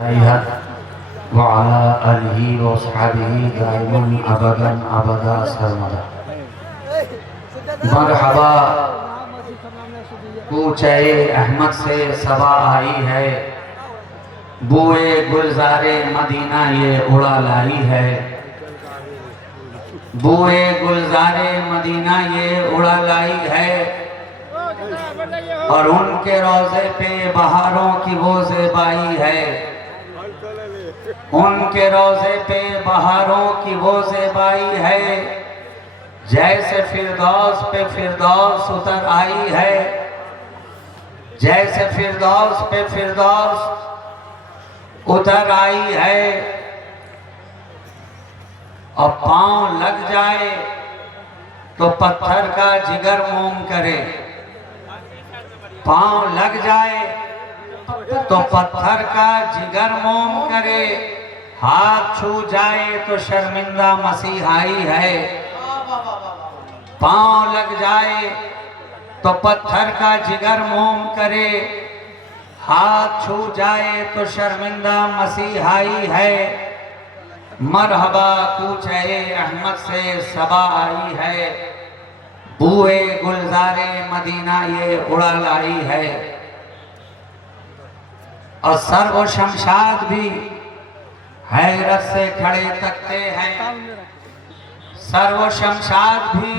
वअला आलिहि व अस्हाबिहि दाइमन अबदन अबदा सरमदा। मरहबा कूचे अहमद से सबा आई है, बुए गुलजारे मदीना ये उड़ा लाई है। बुए गुलजारे मदीना ये उड़ा लाई है, और उनके रोजे पे बहारों की वो ज़ेबाई है। उनके रोजे पे बहारों की वो ज़ेबाई है, जैसे फिरदौस पे फिरदौस उतर आई है। जैसे फिरदौस पे फिरदौस उतर आई है। और पांव लग जाए तो पत्थर का जिगर मोम करे। पांव लग जाए तो पत्थर का जिगर मोम करे। हाथ छू जाए तो शर्मिंदा मसीहाई है। पांव लग जाए तो पत्थर का जिगर मोम करे। हाथ छू जाए तो शर्मिंदा मसीहाई है। मरहबा कूचे अहमद से सबा आई है, बूए गुलजारे मदीना ये उड़ा लाई है। और सर्व शमशाद भी हैरत से खड़े तकते हैं। सर्व शमशाद भी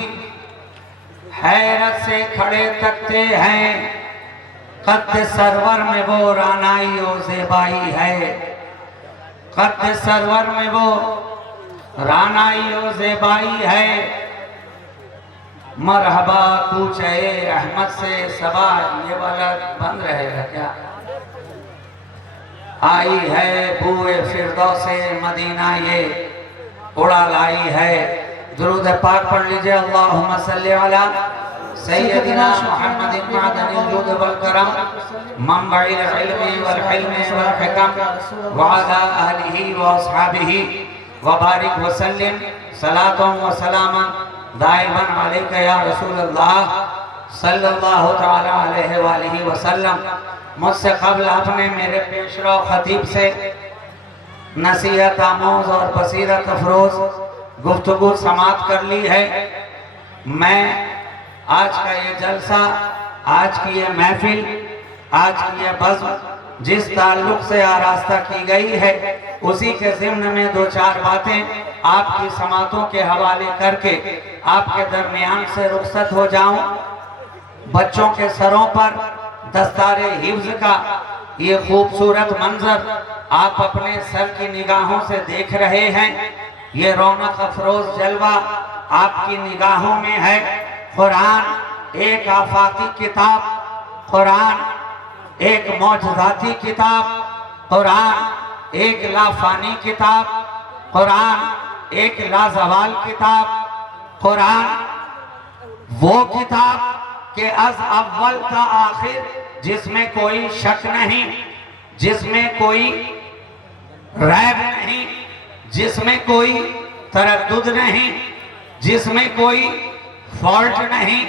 हैरत से खड़े तकते हैं। कद सरवर में वो रानाई ओ ज़ेबाई है। कद सरवर में वो रानाई ओ ज़ेबाई है। मरहबा कूचे अहमद से सबा। ये वाला बंद रहेगा क्या? आई है बूए फिरदौसे मदीना ये उड़ा लाई है। दुरूद पाक पढ़ लीजिए। अल्लाहुम्मा सल्ली अला सय्यदिना मुहम्मदिन मादनिल जूद वल करम मंबइल इल्मी वल हिल्मी वल हिकम व अला आलिहि व अस्हाबिहि व बारिक व सल्लिम सलातुन व सलामन दाइमन अलैका या रसूल अल्लाह सल्लल्लाहु तआला अलैहि व आलिहि व सल्लम। मुझसे कबल आपने मेरे पेशरो खतीब से नसीहत आमोज और बसीरत अफरोज गुफ्तगू समाप्त कर ली है। मैं आज का ये जलसा, आज की ये महफिल, आज की ये बज़्म जिस ताल्लुक से आरास्ता की गई है, उसी के ज़िम्न में दो चार बातें आपकी समातों के हवाले करके आपके दरमियान से रुखसत हो जाऊं। बच्चों के सरों पर दस्तारे हिफ्ज का ये खूबसूरत मंजर आप अपने सर की निगाहों से देख रहे हैं। ये रौनक अफरोज जलवा आपकी निगाहों में है। कुरान एक आफाकी किताब, कुरान एक मौजज़ाती किताब, कुरान एक लाफानी किताब, कुरान एक लाजवाल किताब, कुरान वो किताब के अज अव्वल का आखिर जिसमें कोई शक नहीं, जिसमें कोई रैब नहीं, जिसमें कोई तरद्दुद नहीं, जिसमें कोई फॉल्ट नहीं,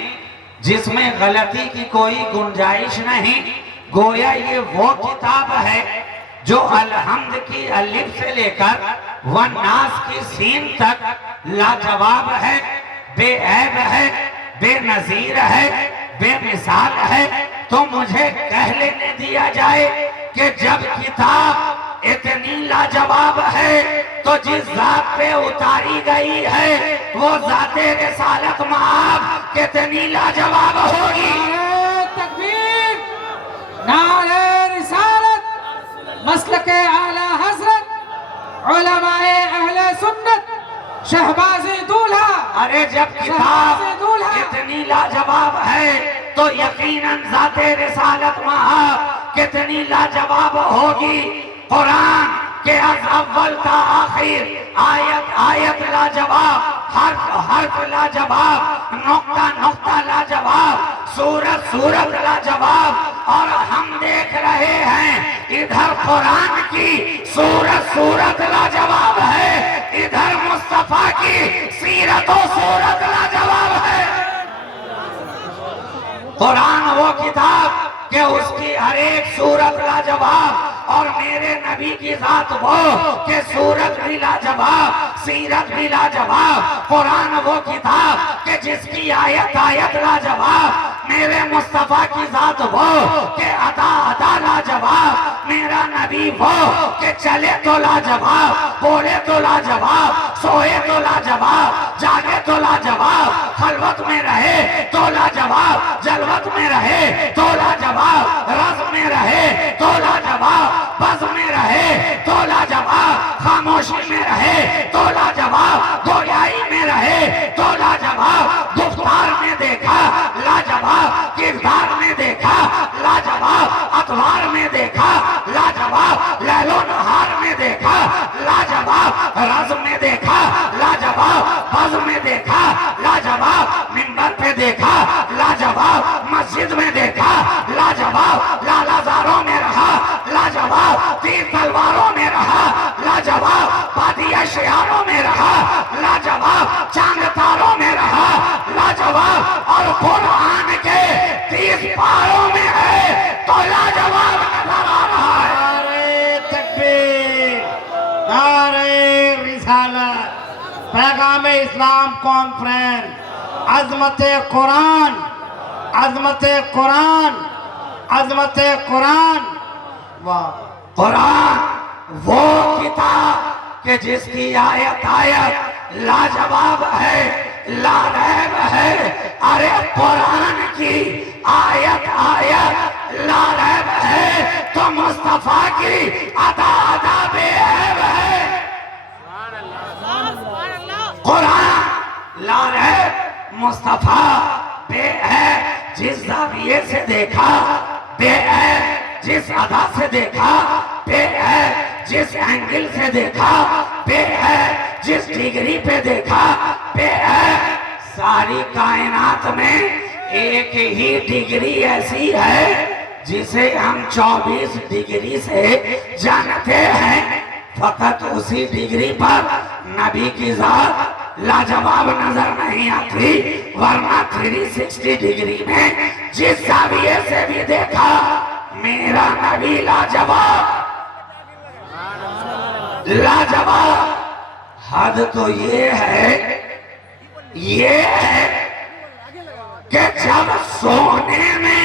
जिसमें गलती की कोई गुंजाइश नहीं। गोया ये वो किताब है जो अलहम्द की अलिफ से लेकर वन्नास की सीन तक लाजवाब है, बेऐब है, बेनजीर है, बेमिसाल है। तो मुझे कह लेने दिया जाए कि जब किताब इतनी लाजवाब है तो जिस जात पे उतारी गई है वो जाते रिसालत माब कितनी लाजवाब होगी। तकबीर, नारे रिसालत, मसलके आला हजरत, उलमाए अहले सुन्नत, शहबाज़े दूल्हा। अरे जब किताब इतनी लाजवाब है तो यकीनन जाते रिसालत माब कितनी लाजवाब होगी। कुरान के अव्वल का आखिर, आयत आयत लाजवाब, हर्फ हर्फ लाजवाब, नुक्ता नुक्ता लाजवाब, सूरत सूरत लाजवाब। और हम देख रहे हैं इधर कुरान की सूरत सूरत लाजवाब है, इधर मुस्तफा की सीरत और सूरत लाजवाब है। कुरान वो किताब कि उसकी हर एक सूरत लाजवाब और मेरे नबी की जात वो कि सूरत भी लाजवाब, सीरत भी लाजवाब, कुरान वो किताब कि जिसकी आयत आयत लाजवाब, मेरे मुस्तफा की जात वो कि अदा अदा लाजवाब, मेरा नबी वो कि चले तो लाजवाब, बोले तो लाजवाब, सोए तो लाजवाब, जागे तो लाजवाब, खलवत में रहे तो लाजवाब, जलवत में रहे तो लाजवाब, रज़ में रहे तो लाजवाब, बज़ में रहे तो लाजवाब, खामोशी में रहे तो लाजवाब, गोयाई में रहे तो लाजवाब, गुफ्तार में देखा लाजवाब, किरदार में देखा लाजवाब, अतवार में देखा लाजवाब, लैलो नहार में देखा लाजवाब, रज़ में देखा लाजवाब, बज़ में देखा लाजवाब, मिंबर पे देखा लाजवाब, मस्जिद में देखा लाजवाब, लालाजारों में रहा लाजवाब, तीर तलवारों में रहा लाजवाब, बादिया शियारों में रहा लाजवाब, चांद तारों में रहा लाजवाब, और कुरान के 30 पारों में है तो लाजवाब नजर आ रहा है। नारे तकबीर, नारे रिसालत, पैगाम इस्लाम कॉन्फ्रेंस, अजमत कुरान, अजमत कुरान, अजमत कुरान। वाह, कुरान वो किताब कि जिसकी आयत आयत लाजवाब है, लारैब है। अरे कुरान की आयत आयत लारैब है तो मुस्तफा की अदा अदा बेऐब है। कुरान लारैब, मुस्तफा बेऐब, जिस जाविये से देखा बेऐब, जिस अदा से देखा बेऐब, जिस एंगल से देखा बेऐब, जिस डिग्री पे देखा बेऐब। सारी कायनात में एक ही डिग्री ऐसी है जिसे हम 24 डिग्री से जानते हैं। फकत उसी डिग्री पर नबी की जात लाजवाब नजर नहीं आती, वरना 360 डिग्री में जिस जाविये से भी देखा मेरा नबी लाजवाब लाजवाब। हद तो ये है कि जब सोने में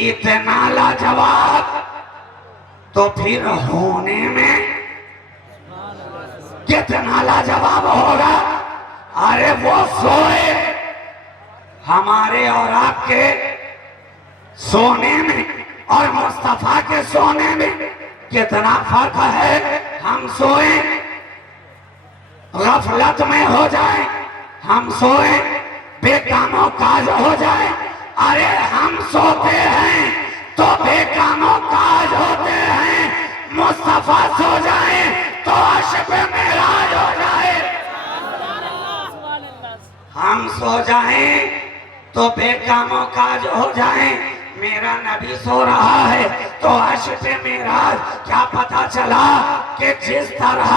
इतना लाजवाब तो फिर होने में कितना लाजवाब होगा। अरे वो सोए, हमारे और आपके सोने में और मुस्तफा के सोने में कितना फर्क है। हम सोए गफलत में हो जाए, हम सोए बेकामो काज हो जाए। अरे हम सोते हैं तो बेकामो काज होते हैं, मुस्तफा सो जाए तो अशक मेराज हो जाए। हम सो जाए तो बेकामो काज हो जाए, मेरा नबी सो रहा है तो अशक मेराज। क्या पता चला कि जिस तरह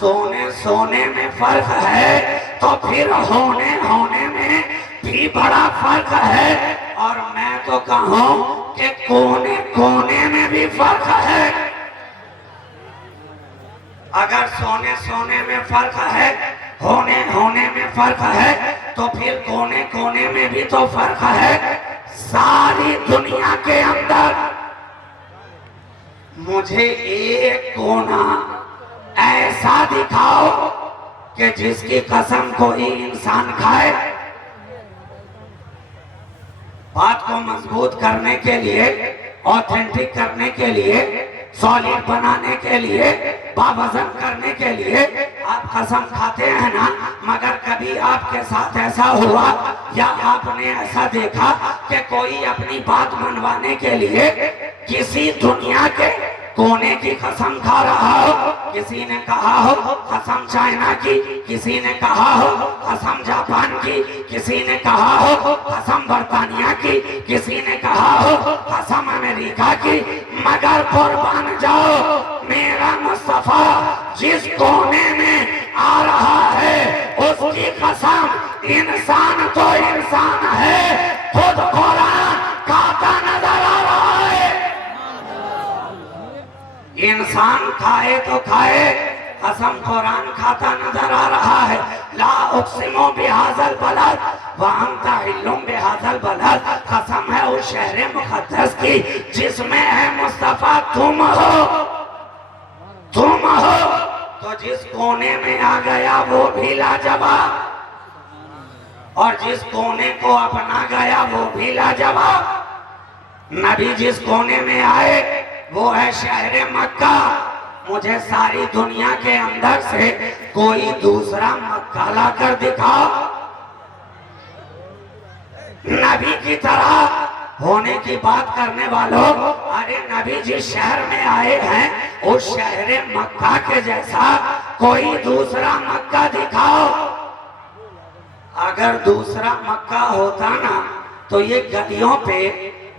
सोने में फर्क है तो फिर होने में भी बड़ा फर्क है। और मैं तो कहूं कि कोने में भी फर्क है। अगर सोने में फर्क है, होने में फर्क है, तो फिर कोने में भी तो फर्क है। सारी दुनिया के अंदर मुझे एक कोना ऐसा दिखाओ कि जिसकी कसम कोई इंसान खाए। बात को मजबूत करने के लिए, ऑथेंटिक करने के लिए, सॉलिड बनाने के लिए, बावजन करने के लिए आप कसम खाते हैं ना। मगर कभी आपके साथ ऐसा हुआ या आपने ऐसा देखा कि कोई अपनी बात मनवाने के लिए किसी दुनिया के कोने की कसम खा रहा हो? किसी ने कहा हो कसम चाइना की, किसी ने कहा हो कसम जापान की, किसी ने कहा हो कसम बर्तानिया की, किसी ने कहा हो कसम अमेरिका की। मगर कुर्बान जाओ मेरा मुस्तफा जिस कोने में आ रहा है उसकी कसम इंसान तो इंसान है, खुद कुरान खाता नजर आ रहा है। इंसान खाए तो खाए, कसम कुरान खाता नजर आ रहा है। ला उक़सिमु बिहाज़ल बलद व अंता हिल्लुम बिहाज़ल बलद, कसम है उस शहर मुक़द्दस की जिसमें है मुस्तफा तुम हो, तुम हो। तो जिस कोने में आ गया वो भी लाजवाब, और जिस कोने को अपना गया वो भी लाजवाब। नबी जिस कोने में आए वो है शहर मक्का। मुझे सारी दुनिया के अंदर से कोई दूसरा मक्का लाकर दिखाओ। नबी की तरह होने की बात करने वालों, अरे नबी जिस शहर में आए हैं उस शहर मक्का के जैसा कोई दूसरा मक्का दिखाओ। अगर दूसरा मक्का होता ना तो ये गलियों पे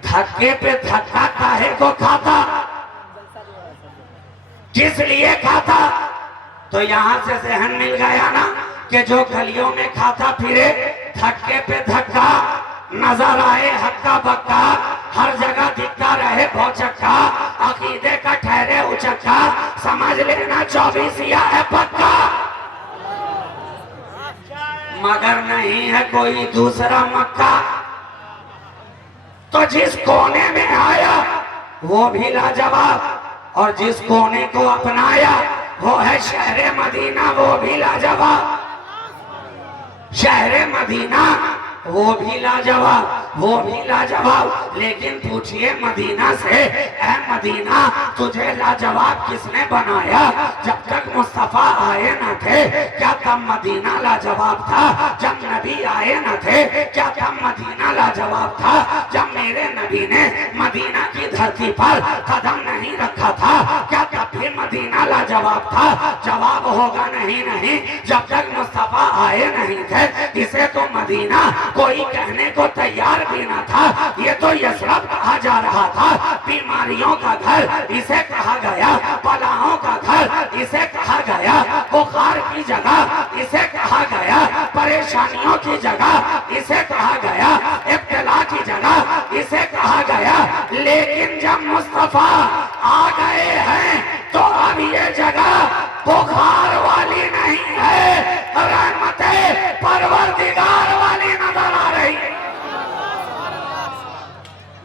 धक्का काहे को खाता, किस लिए खाता? तो यहाँ से जहन मिल गया ना कि जो गलियों में खाता फिरे, धक्के पे धक्का नजर आए, हक्का बक्का हर जगह दिखता रहे भौचक्का, अकीदे का ठहरे उचक्का, समझ लेना 24 है पक्का। मगर नहीं है कोई दूसरा मक्का। तो जिस कोने में आया वो भी लाजवाब, और जिस कोने को अपनाया वो है शहर मदीना, वो भी लाजवाब। शहर मदीना वो भी लाजवाब, वो भी लाजवाब। लेकिन पूछिए मदीना से, ऐ मदीना तुझे लाजवाब किसने बनाया? जब तक मुस्तफा आए न थे क्या तब मदीना लाजवाब था? जब नबी आए न थे क्या तब मदीना लाजवाब था? जब मेरे नबी ने मदीना की धरती पर कदम नहीं रखा था क्या तब भी मदीना लाजवाब था? जवाब होगा नहीं नहीं, जब तक मुस्तफा आए नहीं थे इसे तो मदीना कोई कहने को तैयार भी न था। ये तो यशरब कहा जा रहा था, बीमारियों का घर इसे कहा गया, बलाओं का घर इसे कहा गया, बुखार की जगह इसे कहा गया, परेशानियों की जगह इसे कहा गया, इब्तिला की जगह इसे कहा गया। लेकिन जब मुस्तफा आ गए हैं तो अब ये जगह बुखार वाली नहीं है, रहमते परवरदिगार वाली नजर आ रही है।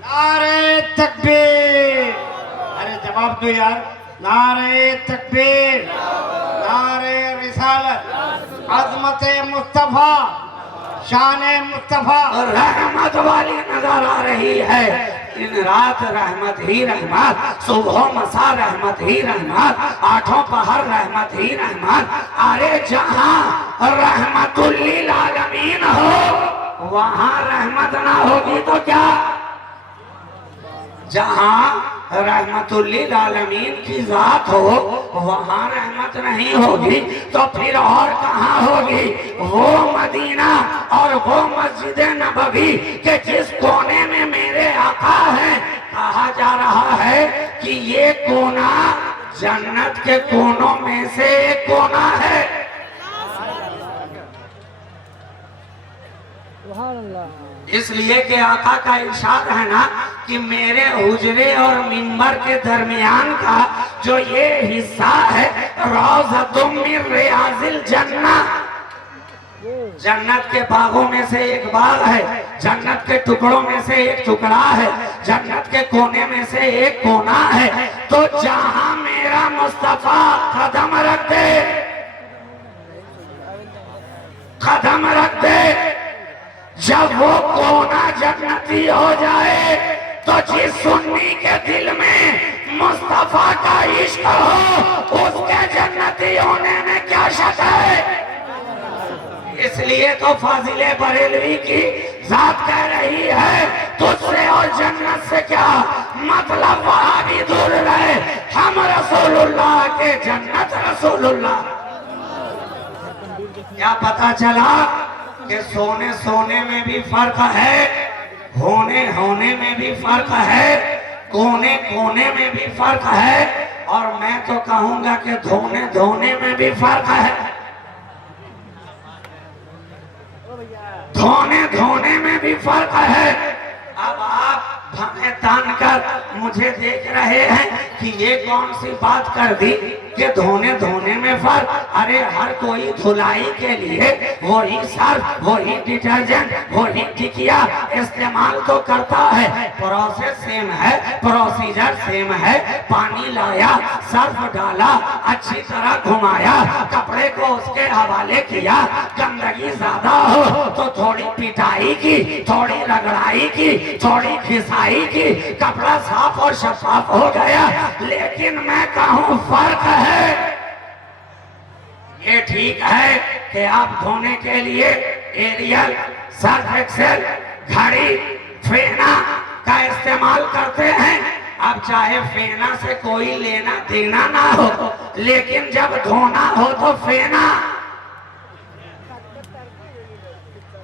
नारे तकबीर, अरे जवाब दो यार। नारे तकबीर, नारे रिसालत, अज़मत मुस्तफा, शान मुस्तफा रहमत वाली नजर आ रही है। दिन रात रहमत ही रहमत, सुबह मसा रहमत ही रहमत, आठों पहर रहमत ही रहमत। अरे जहाँ रहमतुल लिल आलमीन हो वहाँ रहमत ना होगी तो क्या? जहाँ रहमतुल लिल आलमीन की जात हो वहाँ रहमत नहीं होगी तो फिर और कहाँ होगी? वो मदीना और वो मस्जिद नबवी के जिस कोने में मेरे आका हैं, कहा जा रहा है कि ये कोना जन्नत के कोनों में से एक कोना है। इसलिए कि आका का इरशाद है ना कि मेरे हुजरे और मिंबर के दरमियान का जो ये हिस्सा है, रौज़तुम मिन रियाज़िल जन्नह, जन्नत के बागों में से एक बाग है, जन्नत के टुकड़ों में से एक टुकड़ा है, जन्नत के कोने में से एक कोना है। तो जहां मेरा मुस्तफा कदम रख दे, कदम रख दे, जब वो कोना जन्नती हो जाए तो जिस सुन्नी के दिल में मुस्तफा का इश्क हो उसके जन्नती होने में क्या शक है? इसलिए तो फाजिले बरेलवी की जात कह रही है तुझसे और जन्नत से क्या मतलब, वहां भी दूर रहे, हम रसूलुल्लाह के जन्नत रसूलुल्लाह। क्या पता चला कि सोने सोने में भी फर्क है, होने होने में भी फर्क है, कोने कोने में भी फर्क है, और मैं तो कहूंगा कि धोने धोने में भी फर्क है, धोने धोने में भी फर्क है। अब आप हमें तान कर मुझे देख रहे हैं कि ये कौन सी बात कर दी कि धोने धोने में फर्क। अरे हर कोई धुलाई के लिए वही सर्फ, वही डिटर्जेंट, वही टिकिया इस्तेमाल तो करता है, प्रोसेस सेम है, प्रोसीजर सेम है। पानी लाया, सर्फ डाला, अच्छी तरह घुमाया, कपड़े को उसके हवाले किया, गंदगी ज्यादा हो तो थोड़ी पिटाई की, थोड़ी रगड़ाई की, थोड़ी घिसाई की, कपड़ा साफ और शफाफ हो गया। लेकिन मैं कहूँ फर्क है। ये ठीक है कि आप धोने के लिए एरियल, सर्फ एक्सेल, घड़ी, फेना का इस्तेमाल करते हैं। अब चाहे फेना से कोई लेना देना ना हो, लेकिन जब धोना हो तो फेना,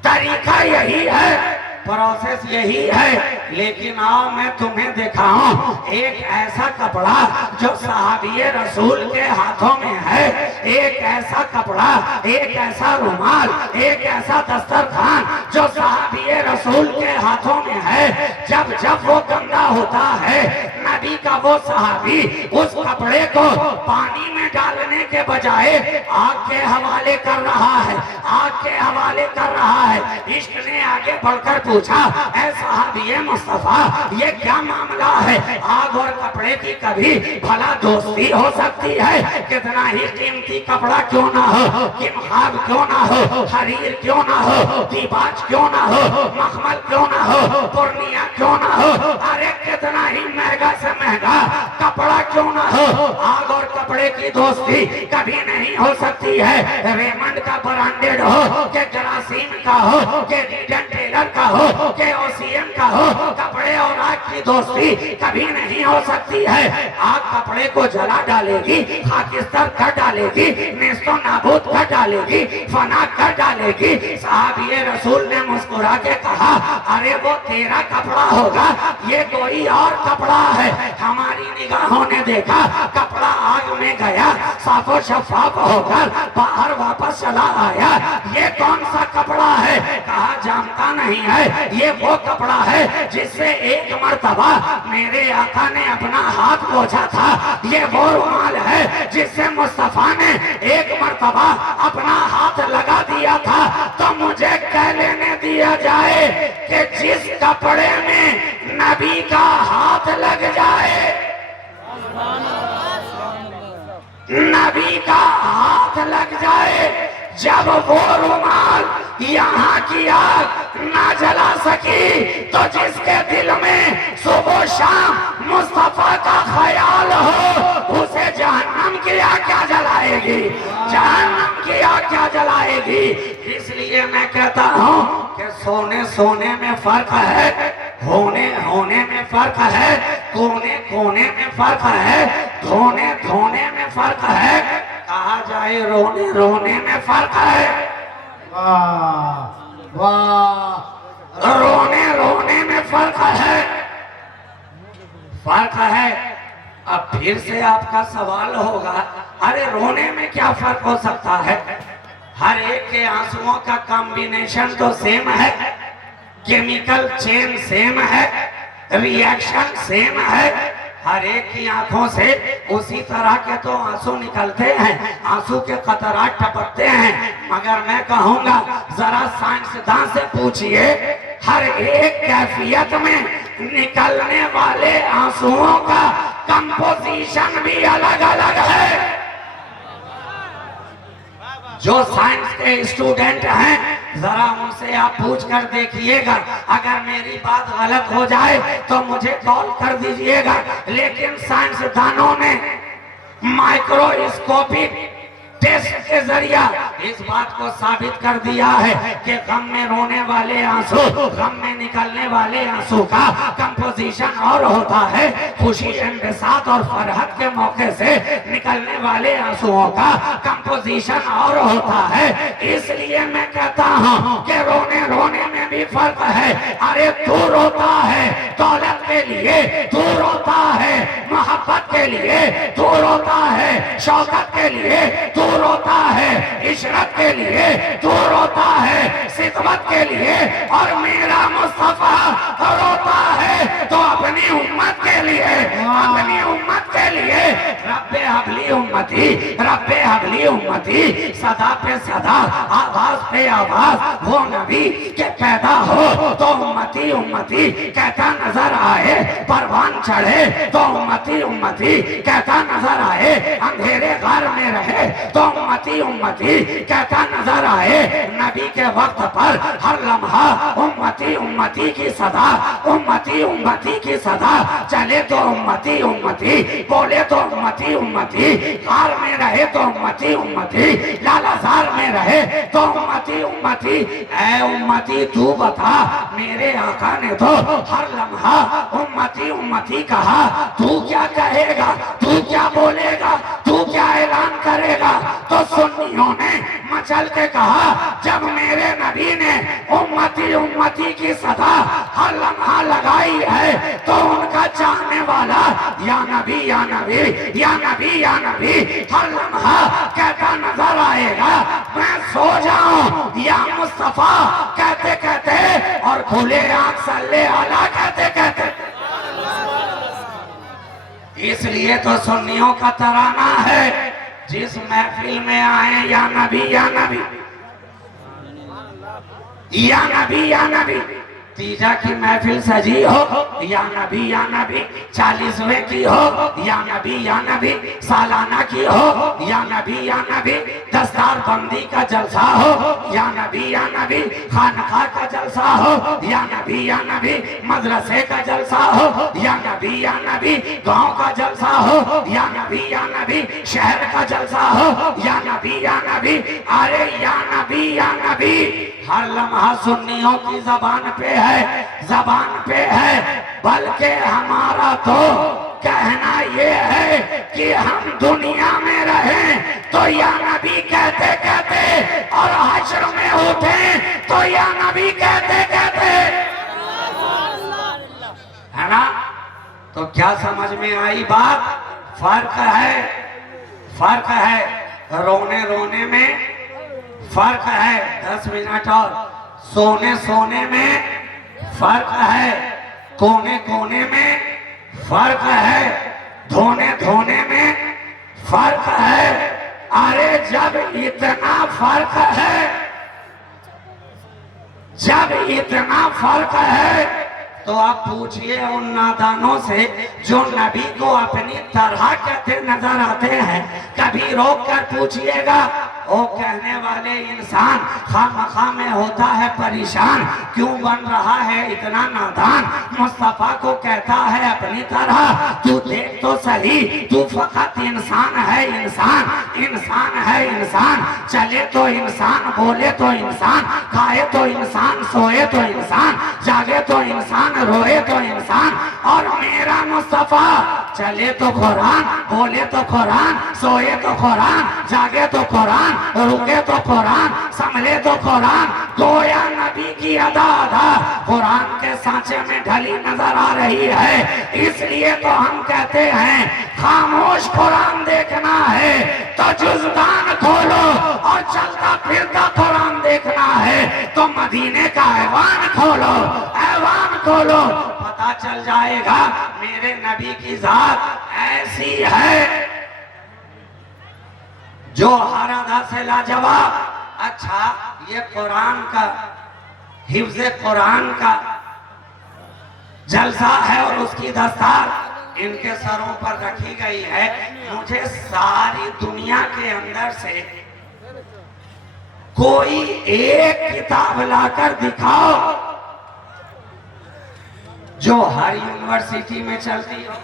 तरीका यही है, प्रोसेस यही है। लेकिन आओ मैं तुम्हें दिखाऊं एक ऐसा कपड़ा जो सहाबी रसूल के हाथों में है, एक ऐसा कपड़ा, एक ऐसा रुमाल, एक ऐसा दस्तरखान जो सहाबी रसूल के हाथों में है। जब जब वो गंदा होता है, नबी का वो सहाबी उस कपड़े को पानी में डालने के बजाय आग के हवाले कर रहा है, आग के हवाले कर रहा है। इश्क ने आगे बढ़कर पूछा, ऐ सहाबी मुस्तफा ये क्या मामला है? आग और कपड़े की कभी भला दोस्ती हो सकती है? कितना ही कीमती कपड़ा क्यों ना हो, किमखाब क्यों ना हो, हरीर क्यों ना हो, दीबाज क्यों ना हो, मखमल क्यों ना हो, पूर्णिया क्यों ना हो, अरे कितना ही महंगा से महंगा कपड़ा क्यों ना हो, आग और कपड़े की दोस्ती कभी नहीं हो सकती है। रेमंड का ब्रांडेड हो के ग्रासीम का हो के रीडन टेलर का हो के ओसीएम का हो, कपड़े और आग की दोस्ती कभी नहीं हो सकती है। आग कपड़े को जला डालेगी, खाकिस्तान कर डालेगी, नेस्तो नाबूद कर डालेगी, फना कर डालेगी। साहबी रसूल ने मुस्कुरा के कहा, अरे वो तेरा कपड़ा होगा, ये कोई और कपड़ा है। हमारी निगाहों ने देखा कपड़ा आग में गया, साफो शफाफ होकर बाहर वापस चला आया। ये कौन सा कपड़ा है? कहा जानता नहीं है, ये वो कपड़ा है जिससे एक मर्तबा मेरे आका ने अपना हाथ पोंछा था। ये वो रुमाल है जिससे मुस्तफा ने एक मर्तबा अपना हाथ लगा दिया था। तो मुझे कह लेने दिया जाए कि जिस कपड़े में नबी का हाथ लग जाए, नबी का हाथ लग जाए, जब वो रुमाल यहाँ की आग ना जला सकी, तो जिसके दिल में सुबह शाम मुस्तफा का ख्याल हो, उसे जहन्नम की आग क्या जलाएगी, जहन्नम की आग क्या जलाएगी। इसलिए मैं कहता हूँ कि सोने सोने में फर्क है, होने होने में फर्क है, कोने कोने में फर्क है, धोने धोने में फर्क है, कहा जाए रोने रोने में फर्क है। वाह वाह, रोने रोने में फर्क है, फर्क है। अब फिर से आपका सवाल होगा, अरे रोने में क्या फर्क हो सकता है? हर एक के आंसुओं का कॉम्बिनेशन तो सेम है, केमिकल चेन सेम है, रिएक्शन सेम है। हर एक की आंखों से उसी तरह के तो आंसू निकलते हैं, आंसू के कतरात टपकते हैं। मगर मैं कहूँगा जरा साइंसदान से पूछिए, हर एक कैफियत में निकलने वाले आंसुओं का कंपोजिशन भी अलग अलग है। जो साइंस के स्टूडेंट हैं जरा उनसे आप पूछ कर देखिएगा, अगर मेरी बात गलत हो जाए तो मुझे कॉल कर दीजिएगा। लेकिन साइंसदानों ने माइक्रोस्कोपिक टेस्ट के जरिया इस बात को साबित कर दिया है कि गम में रोने वाले आंसू, गम में निकलने वाले आंसू का कंपोजिशन और होता है, खुशी इंबसात और फरहत के मौके से निकलने वाले आंसुओं का कंपोजिशन और होता है। इसलिए मैं कहता हूँ कि रोने रोने में भी फर्क है। अरे तू रोता है दौलत के लिए, तू रोता है मोहब्बत के के लिए तू रोता है, शौकत के लिए तू रोता है, इशरत के लिए तू रोता है, सिदमत के लिए, और मेरा मुस्तफा रोता है तो अपनी उम्मत के लिए, अपनी उम्मत के लिए। रब्बे हबली उम्मती, रब्बे हबली उम्मती, सदा पे सदा, आवाज पे आवाज वो नबी के पैदा हो तो उम्मती उम्मती कहता नजर आए, परवान चढ़े तो उम्मती उम्मती कहता नजर आए, अंधेरे घर में रहे तो उम्मती उम्मती कहता नजर आए। नबी के वक्त पर हर लम्हा उम्मती उम्मती की सदा, उम्मती उम्मती की सदा, चले तो उम्मती उम्मती, बोले तो उम्मती उम्मती, कार में रहे तो उम्मती उम्मती, लालाजार में रहे तो उम्मती उम्मती। ऐ उम्मती तू बता, मेरे आका ने तो हर लम्हा उम्मती उम्मती कहा, तू क्या कहेगा, तू क्या बोलेगा, तू क्या ऐलान करेगा? तो सुन्नियों ने मचल के कहा, जब मेरे नबी ने उम्मती उम्मती की सदा हर लम्हा लगाई है तो उनका चाहने वाला या नबी या नबी या नबी या नबी हर लम्हा कहता नजर आएगा। मैं सो जाऊं या मुस्तफा कहते कहते, और खुले आंख सल्ले आला कहते कहते। इसलिए तो सुन्नियों का तराना है, जिस महफिल में आए या नबी या नबी या नबी या नबी, तीजा की महफिल सजी हो या नबी या नबी, 40वें की हो या नबी या नबी, सालाना की हो या नबी या नबी, दस्तार बंदी का जलसा हो या नबी या नबी, खानका का जलसा हो या नबी या नबी, मदरसे का जलसा हो या नबी या नबी, गांव का जलसा हो या नबी या नबी, शहर का जलसा हो या नबी या नबी। अरे या नबी या नबी हर लम्हा सुन्नियों की जबान पे है, जबान पे है। बल्कि हमारा तो कहना ये है कि हम दुनिया में रहें तो या नबी कहते कहते, और हश्र में उठे तो या नबी कहते कहते, है ना? तो क्या समझ में आई बात? फर्क है, फर्क है, रोने रोने में फर्क है, 10 मिनट और, सोने सोने में फर्क है, कोने कोने में फर्क है, धोने धोने में फर्क है। अरे जब इतना फर्क है, जब इतना फर्क है तो आप पूछिए उन नादानों से जो नबी को अपनी तरह कहते नजर आते हैं। कभी रोक कर पूछिएगा, वो कहने वाले इंसान खामखा में होता है परेशान, क्यों बन रहा है इतना नादान? मुस्तफा को कहता है अपनी तरह, तू देख तो सही, तू फकत इंसान है, इंसान इंसान है इंसान, चले तो इंसान, बोले तो इंसान, खाए तो इंसान, सोए तो इंसान, जागे तो इंसान, रोए तो इंसान। और मेरा मुस्तफा चले तो कुरान, बोले तो कुरान, सोए तो कुरान, जागे तो कुरान, रुके तो कुरान, संभले तो कुरान। गोया नबी की अदा अदा कुरान के सांचे में ढली नजर आ रही है। इसलिए तो हम कहते हैं खामोश कुरान देखना है तो जुज़दान खोलो, और चलता फिरता कुरान देखना है तो मदीने का ऐवान खोलो, ऐवान खोलो, पता चल जाएगा मेरे नबी की जात ऐसी है जो हर अदा से लाजवाब। अच्छा, ये कुरान का, हिफ्ज़े कुरान का जलसा है और उसकी दस्तार इनके सरों पर रखी गई है। मुझे सारी दुनिया के अंदर से कोई एक किताब लाकर दिखाओ जो हर यूनिवर्सिटी में चलती हो,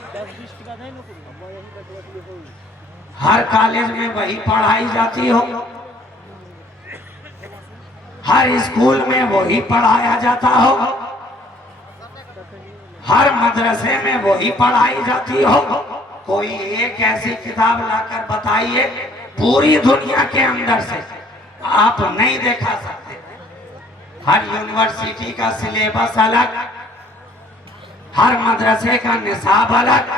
हर कॉलेज में वही पढ़ाई जाती हो, हर स्कूल में वही पढ़ाया जाता हो, हर मदरसे में वही पढ़ाई जाती हो। कोई एक ऐसी किताब लाकर बताइए पूरी दुनिया के अंदर से, आप नहीं देखा सकते। हर यूनिवर्सिटी का सिलेबस अलग, हर मदरसे का निसाब अलग,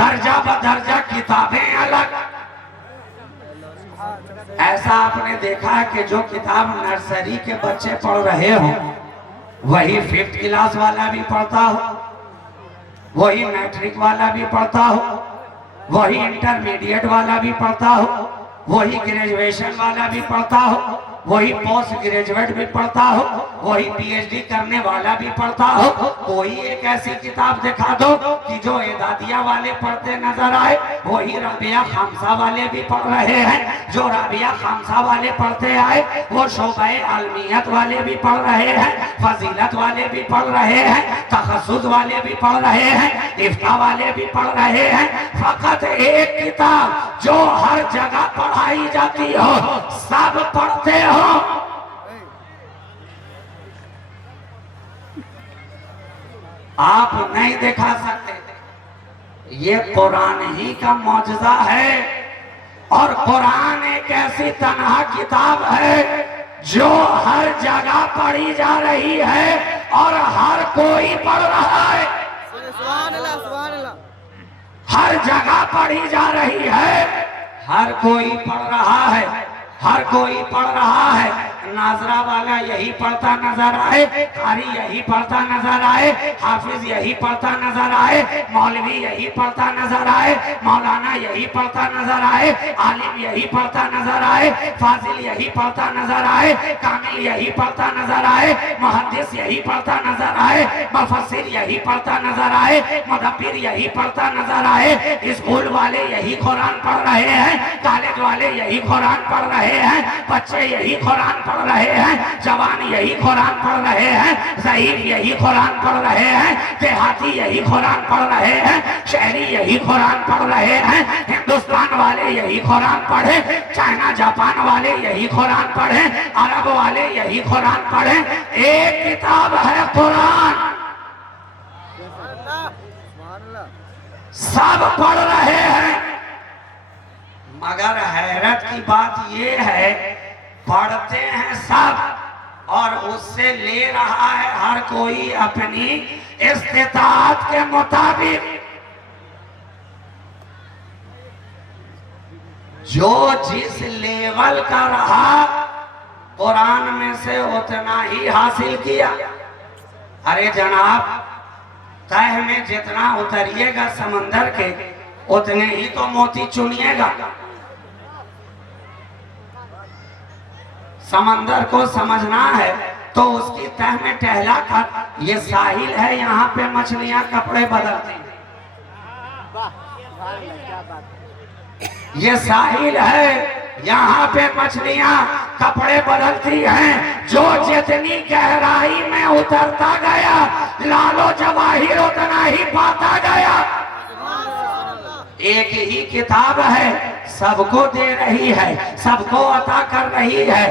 दर्जा बदर्जा किताबें अलग। ऐसा आपने देखा है कि जो किताब नर्सरी के बच्चे पढ़ रहे हो वही 5th क्लास वाला भी पढ़ता हो, वही मैट्रिक वाला भी पढ़ता हो, वही इंटरमीडिएट वाला भी पढ़ता हो, वही ग्रेजुएशन वाला भी पढ़ता हो, वही पोस्ट ग्रेजुएट भी पढ़ता हो, वही पीएचडी करने वाला भी पढ़ता हो। कोई एक ऐसी किताब दिखा दो कि जो एदादिया वाले पढ़ते नजर आए। वही रबिया खामसा वाले भी पढ़ रहे हैं, जो रबिया खामसा वाले पढ़ते आए वो शोबे आलमियत वाले भी पढ़ रहे हैं, फजीलत वाले भी पढ़ रहे हैं, तखस्सुस वाले भी पढ़ रहे हैं, इफ्ता वाले भी पढ़ रहे हैं। फकत एक किताब जो हर जगह पढ़ाई जाती हो, सब पढ़ते हो। आप नहीं दिखा सकते। ये कुरान ही का मौजज़ा है और कुरान एक ऐसी तन्हा किताब है जो हर जगह पढ़ी जा रही है और हर कोई पढ़ रहा है। हर जगह पढ़ी जा रही है, हर कोई पढ़ रहा है, हर कोई पढ़ रहा है। नाजरा वाला यही पढ़ता नजर आए, कारी यही पढ़ता नजर आए, हाफिज यही पढ़ता नजर आए, मौलवी यही पढ़ता नजर आए, मौलाना यही पढ़ता नजर आए, आलिम यही पढ़ता नजर आए, फाजिल यही पढ़ता नजर आए, कामिल यही पढ़ता नजर आए, मुहद्दिस यही पढ़ता नजर आए, मुफस्सिर यही पढ़ता नजर आए, मुदब्बिर यही पढ़ता नजर आए। स्कूल वाले यही कुरान पढ़ रहे हैं, कॉलेज वाले यही कुरान पढ़ रहे हैं, बच्चे यही कुरान पढ़ रहे हैं, जवान यही कुरान पढ़ रहे हैं, ज़ईफ़ यही कुरान पढ़ रहे हैं, देहाती यही कुरान पढ़ रहे हैं, शहरी यही कुरान पढ़ रहे हैं। हिंदुस्तान वाले यही कुरान पढ़े, चाइना जापान वाले यही कुरान पढ़े, अरब वाले यही कुरान पढ़े। एक किताब है कुरान, सब पढ़ रहे हैं। मगर हैरत की बात यह है, पढ़ते हैं सब और उससे ले रहा है हर कोई अपनी इस्तिताअत के मुताबिक। जो जिस लेवल का रहा कुरान में से उतना ही हासिल किया। अरे जनाब, तह में जितना उतरिएगा समंदर के उतने ही तो मोती चुनिएगा। समंदर को समझना है तो उसकी तह में टहला कर, ये साहिल है, यहाँ पे मछलियां कपड़े बदलती हैं। ये साहिल है, यहाँ पे मछलियां कपड़े बदलती हैं। जो जितनी गहराई में उतरता गया, लालो जवाहिर उतना ही पाता गया। एक ही किताब है, सबको दे रही है, सबको अता कर रही है।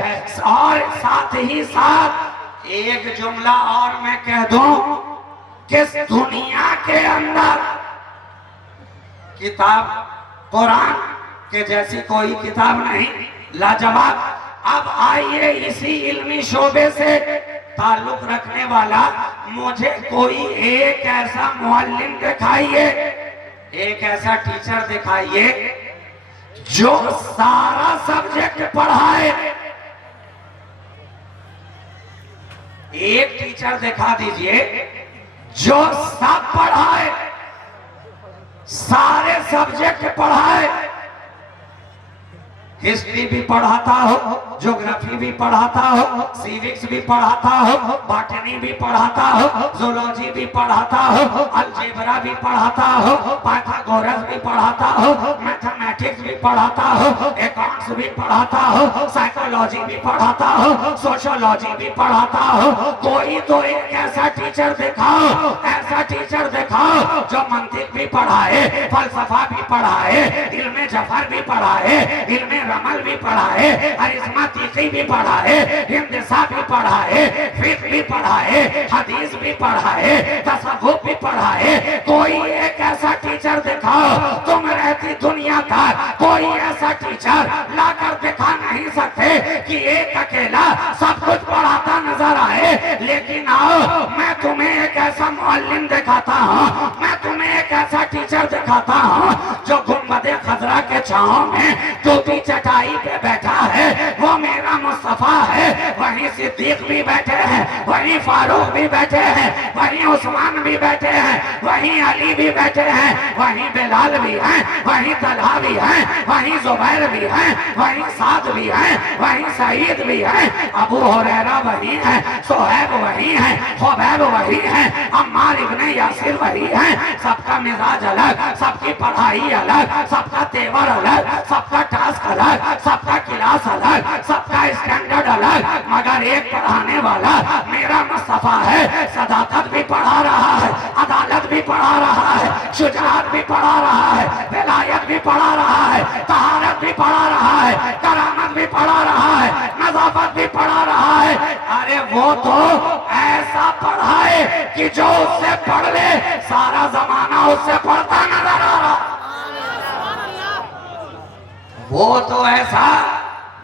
और साथ ही साथ एक जुमला और मैं कह दूं कि दुनिया के अंदर किताब कुरान के जैसी कोई किताब नहीं, लाजवाब। अब आइए इसी इल्मी शोबे से ताल्लुक रखने वाला मुझे कोई एक ऐसा मुअल्लिम दिखाइए, एक ऐसा टीचर दिखाइए जो सारा सब्जेक्ट पढ़ाए। एक टीचर दिखा दीजिए जो सब पढ़ाए, सारे सब्जेक्ट पढ़ाए। हिस्ट्री भी पढ़ाता हो, ज्योग्राफी भी पढ़ाता हो, सिविक्स भी पढ़ाता हो, बॉटनी भी पढ़ाता हो, जूलॉजी भी पढ़ाता हो, अलजेब्रा भी पढ़ाता हो, पाइथागोरस भी पढ़ाता हो, मैथमेटिक्स भी पढ़ाता हो, अकाउंट्स भी पढ़ाता हो, साइकोलॉजी भी पढ़ाता हो, सोशियोलॉजी भी पढ़ाता हो। कोई तो एक ऐसा टीचर दिखाओ, ऐसा टीचर दिखाओ जो मंतिक भी पढ़ाए, फलसफा भी पढ़ाए, इल्मे जफर भी पढ़ाए, इल्मे रमल भी पढ़ाए, अरिस्मतीकी भी पढ़ाए, हिंदसा भी पढ़ाए, फिक़्ह भी पढ़ाए, हदीस भी पढ़ाए, तसव्वुफ भी पढ़ाए। कोई एक ऐसा टीचर दिखाओ, तुम रहती दुनिया का कोई ऐसा टीचर लाकर दिखा नहीं सकते कि एक अकेला सब कुछ पढ़ाता नजर आए। लेकिन आओ, मैं तुम्हें एक ऐसा मुअल्लिम दिखाता हूँ, मैं तुम्हें एक ऐसा टीचर दिखाता हूँ, जो गुंबदे खजरा के छांव में टोपी चटाई पे बैठा है वो मेरा मुस्तफा है। वहीं सिद्दीक भी बैठे हैं, वहीं फारूक भी बैठे हैं, वहीं उस्मान भी बैठे हैं, वहीं अली भी बैठे हैं, वहीं बिलाल भी हैं, वहीं तलहा भी हैं, वहीं जुबैर भी हैं, वहीं साद भी हैं, वहीं सईद भी हैं, अबू हुरैरा वही है, सुहैब वही है, खुबैब वही है, अम्मार इब्ने यासिर वही है। सबका मिजाज अलग, सबकी पढ़ाई अलग, सबका तेवर अलग, सबका टास्क अलग, सबका क्लास अलग, सबका स्टैंडर्ड अलग, मगर एक पढ़ाने वाला मेरा मुस्तफा है। सदाकत भी पढ़ा रहा है, अदालत भी पढ़ा रहा है, शुजाअत भी पढ़ा रहा है, विलायत भी पढ़ा रहा है, तहारत भी पढ़ा रहा है, करामत भी पढ़ा रहा है, नजाफत भी पढ़ा रहा है। अरे वो तो ऐसा पढ़ाए कि जो उससे पढ़ ले सारा जमाना उससे पढ़ता नजर आ रहा। वो तो ऐसा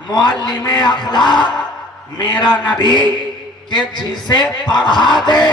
मुअल्लिमे अखलाक मेरा नबी के जिसे पढ़ा दे